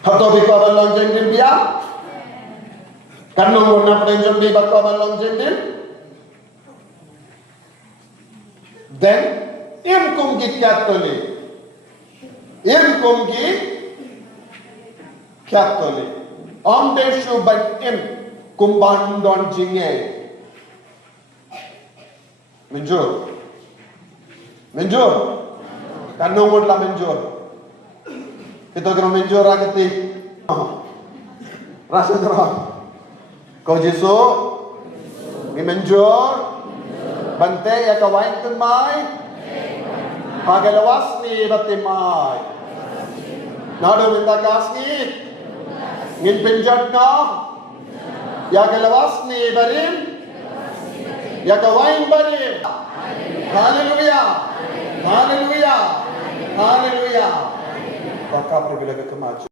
Atau biko balong jendil biar kanung warna penjol bi bako balong jendil. Then im kum ki katole. Im kum ki katole. Om deshu ban im kumban don jinge. Menjur. Menjur. Kanung warna menjur. Kita kena menjur agati. Rasa terang. Kau Jesu, ni menjur, bante ya kawain temai, pakai lewas ni batimai. Nado minta kasih, ngin penjat na, ya kelewas ni barim, ya kawain barim. Haleluya, haleluya, haleluya. Baka pergi lagi ke maju.